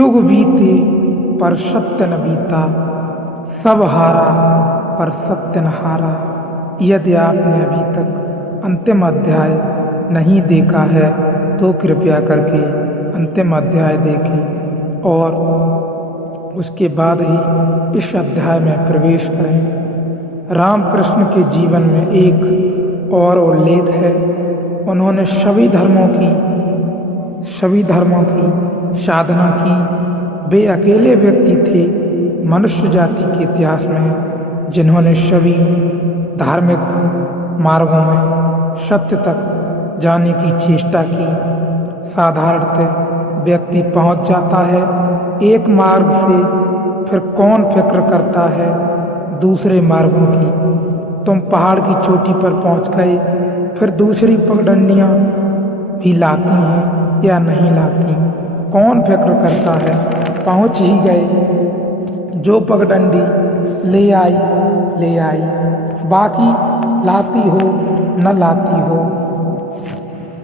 युग बीते पर सत्य न बीता, सब हारा पर सत्य न हारा। यदि आपने अभी तक अंतिम अध्याय नहीं देखा है तो कृपया करके अंतिम अध्याय देखें और उसके बाद ही इस अध्याय में प्रवेश करें। रामकृष्ण के जीवन में एक और उल्लेख है। उन्होंने सभी धर्मों की साधना की। वे अकेले व्यक्ति थे मनुष्य जाति के इतिहास में जिन्होंने सभी धार्मिक मार्गों में सत्य तक जाने की चेष्टा की। साधारणतः व्यक्ति पहुंच जाता है एक मार्ग से, फिर कौन फिक्र करता है दूसरे मार्गों की। तुम पहाड़ की चोटी पर पहुंच गए, फिर दूसरी पगडंडियां भी लाती हैं या नहीं लाती, कौन फिक्र करता है। पहुंच ही गए, जो पगडंडी ले आई, बाकी लाती हो न लाती हो,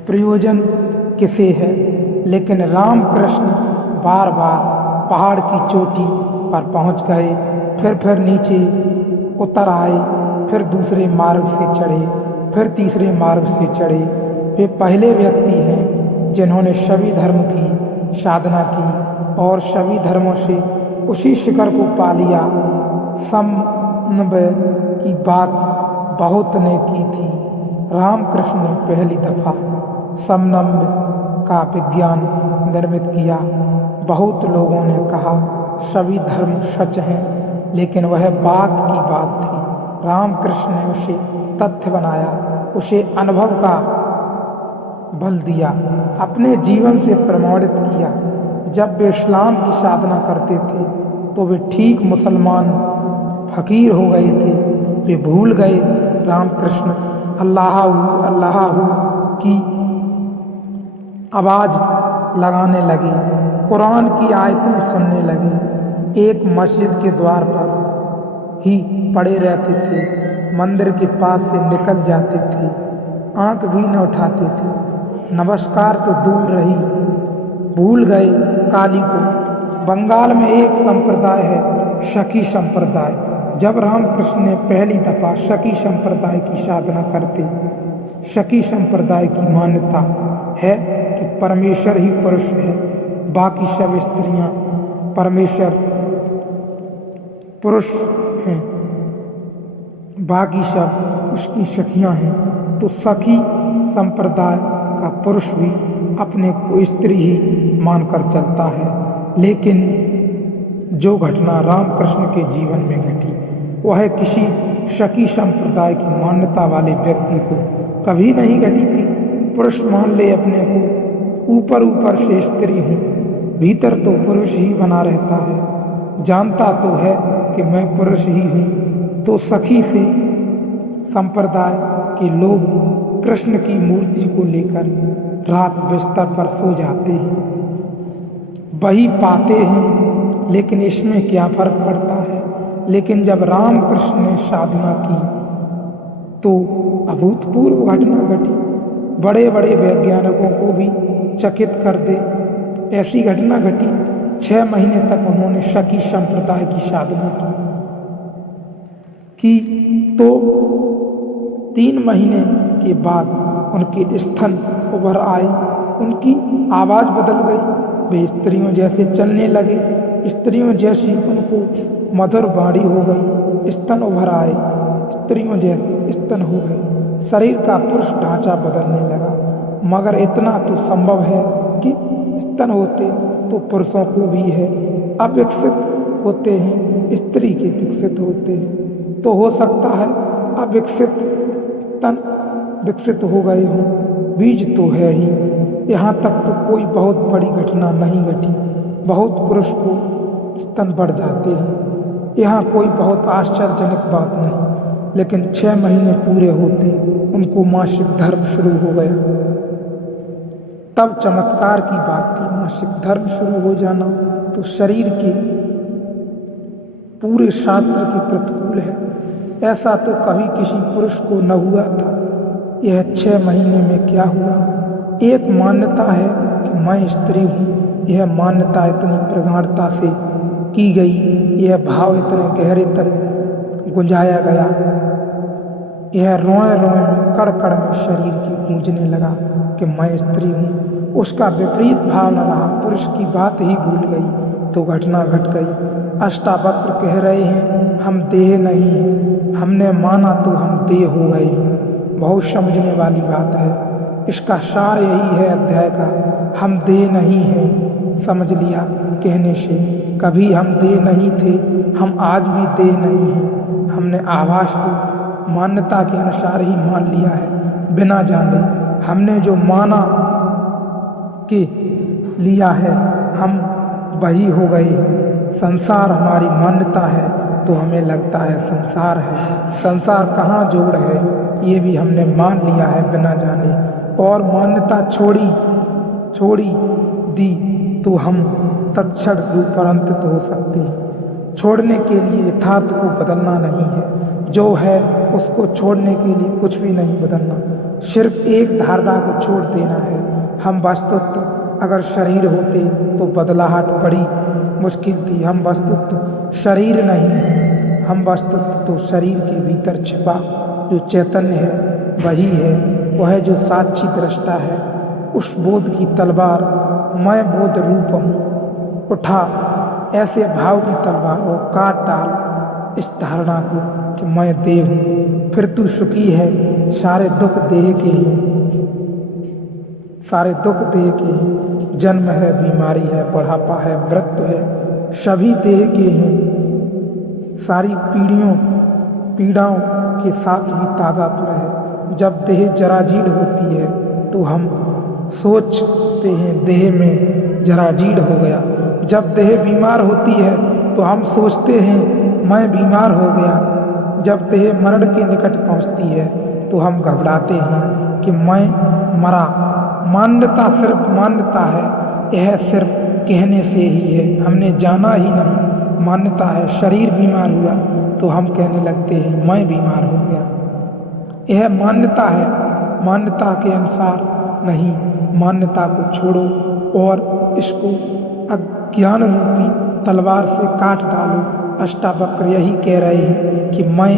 प्रयोजन किसे है। लेकिन रामकृष्ण बार बार पहाड़ की चोटी पर पहुंच गए, फिर नीचे उतर आए, फिर दूसरे मार्ग से चढ़े, फिर तीसरे मार्ग से चढ़े। वे पहले व्यक्ति हैं जिन्होंने सभी धर्म की साधना की और सभी धर्मों से उसी शिखर को पा लिया। समन्वय की बात बहुत ने की थी। रामकृष्ण ने पहली दफा समन्वय का विज्ञान निर्मित किया। बहुत लोगों ने कहा सभी धर्म सच हैं, लेकिन वह बात की बात थी। रामकृष्ण ने उसे तथ्य बनाया, उसे अनुभव का बल दिया, अपने जीवन से प्रमाणित किया। जब वे इस्लाम की साधना करते थे तो वे ठीक मुसलमान फकीर हो गए थे। वे भूल गए रामकृष्ण अल्लाह की आवाज़ लगाने लगे, कुरान की आयतें सुनने लगे। एक मस्जिद के द्वार पर ही पड़े रहते थे, मंदिर के पास से निकल जाते थे, आंख भी न उठाते थे, नमस्कार तो दूर रही, भूल गए काली को। बंगाल में एक संप्रदाय है शकी संप्रदाय। जब रामकृष्ण ने पहली दफा शकी संप्रदाय की साधना करते, शकी संप्रदाय की मान्यता है कि परमेश्वर ही पुरुष है, बाकी सब स्त्रियां परमेश्वर पुरुष हैं, बाकी सब उसकी सखियां हैं। तो सखी संप्रदाय का पुरुष भी अपने को स्त्री ही मानकर चलता है। लेकिन जो घटना रामकृष्ण के जीवन में घटी वह किसी शकी संप्रदाय की मान्यता वाले व्यक्ति को कभी नहीं घटी थी। पुरुष मान ले अपने को, ऊपर से स्त्री हूँ, भीतर तो पुरुष ही बना रहता है, जानता तो है कि मैं पुरुष ही हूँ। तो सखी से संप्रदाय के लोग कृष्ण की मूर्ति को लेकर रात बिस्तर पर सो जाते हैं, वही पाते हैं, लेकिन इसमें क्या फर्क पड़ता है। लेकिन जब रामकृष्ण ने साधना की तो अभूतपूर्व घटना घटी, बड़े बड़े वैज्ञानिकों को भी चकित कर दे ऐसी घटना घटी। 6 महीने तक उन्होंने शकी संप्रदाय की साधना की तो 3 महीने के बाद उनके स्तन उभर आए, उनकी आवाज़ बदल गई, वे स्त्रियों जैसे चलने लगे, स्त्रियों जैसी उनको मधुर वाणी हो गई, स्तन उभर आए, स्त्रियों जैसे स्तन हो गए, शरीर का पुरुष ढांचा बदलने लगा। मगर इतना तो संभव है कि स्तन होते तो पुरुषों को भी है, अविकसित होते हैं, स्त्री के विकसित होते हैं। तो हो सकता है अविकसित स्तन विकसित हो गए हों, बीज तो है ही। यहाँ तक तो कोई बहुत बड़ी घटना नहीं घटी, बहुत पुरुष को स्तन बढ़ जाते हैं, यहाँ कोई बहुत आश्चर्यजनक बात नहीं। लेकिन 6 महीने पूरे होते उनको मासिक धर्म शुरू हो गया। तब चमत्कार की बात थी। मासिक धर्म शुरू हो जाना तो शरीर के पूरे शास्त्र के प्रतिकूल है। ऐसा तो कभी किसी पुरुष को न हुआ था। यह 6 महीने में क्या हुआ। एक मान्यता है कि मैं स्त्री हूँ, यह मान्यता इतनी प्रगाढ़ता से की गई, यह भाव इतने गहरे तक गुंजाया गया, यह रोए रोए में कड़ कड़ में शरीर की गूंजने लगा कि मैं स्त्री हूँ। उसका विपरीत भाव न रहा, पुरुष की बात ही भूल गई तो घटना घट गई। अष्टावक्र कह रहे हैं हम देह नहीं हैं, हमने माना तो हम देह हो गए हैं। बहुत समझने वाली बात है। इसका सार यही है अध्याय का, हम देह नहीं हैं। समझ लिया कहने से, कभी हम देह नहीं थे, हम आज भी देह नहीं हैं। हमने आभास को मान्यता के अनुसार ही मान लिया है, बिना जाने। हमने जो माना कि लिया है, हम वही हो गए हैं। संसार हमारी मान्यता है तो हमें लगता है संसार है। संसार कहाँ जोड़ है, ये भी हमने मान लिया है बिना जाने। और मान्यता छोड़ी दी तो हम तत्क्षण रूपांतरित हो सकते हैं। छोड़ने के लिए यथार्थ को बदलना नहीं है, जो है उसको छोड़ने के लिए कुछ भी नहीं बदलना, सिर्फ एक धारणा को छोड़ देना है। हम वस्तुतः अगर शरीर होते तो बदलाहट बड़ी मुश्किल थी। हम वस्तुतः शरीर नहीं हैं, हम वस्तुतः तो शरीर के भीतर छिपा जो चैतन्य है वही है। वह जो साक्षी दृष्टा है, उस बोध की तलवार मैं बोध रूप हूँ, उठा ऐसे भाव की तलवार और काट डाल इस धारणा को कि मैं देह हूँ। फिर तू सुखी है। सारे दुख देह के हैं, सारे दुख देह के हैं। जन्म है, बीमारी है, बुढ़ापा है, मृत्यु है, सभी देह के हैं। सारी पीड़ाओं के साथ भी तादात्म्य है। जब देह जराजीर्ण होती है तो हम सोचते हैं देह में जराजीर्ण हो गया। जब देह बीमार होती है तो हम सोचते हैं मैं बीमार हो गया। जब देह मरण के निकट पहुंचती है तो हम घबराते हैं कि मैं मरा। मान्यता सिर्फ मान्यता है, यह सिर्फ कहने से ही है, हमने जाना ही नहीं। मान्यता है, शरीर बीमार हुआ तो हम कहने लगते हैं मैं बीमार हो गया। यह मान्यता है, मान्यता के अनुसार नहीं। मान्यता को छोड़ो और इसको अज्ञान रूपी तलवार से काट डालो। अष्टावक्र यही कह रहे हैं कि मैं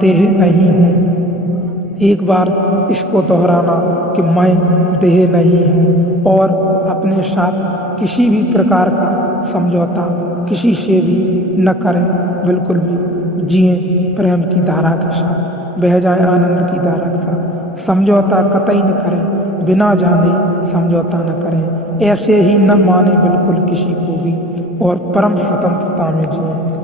देह नहीं हूँ। एक बार इसको दोहराना कि मैं देह नहीं हूँ, और अपने साथ किसी भी प्रकार का समझौता किसी से भी न करें। बिल्कुल भी जिए प्रेम की धारा के साथ, बह जाए आनंद की धारा के साथ। समझौता कतई न करें, बिना जाने समझौता न करें। ऐसे ही न माने बिल्कुल किसी को भी, और परम स्वतंत्रता में जिए।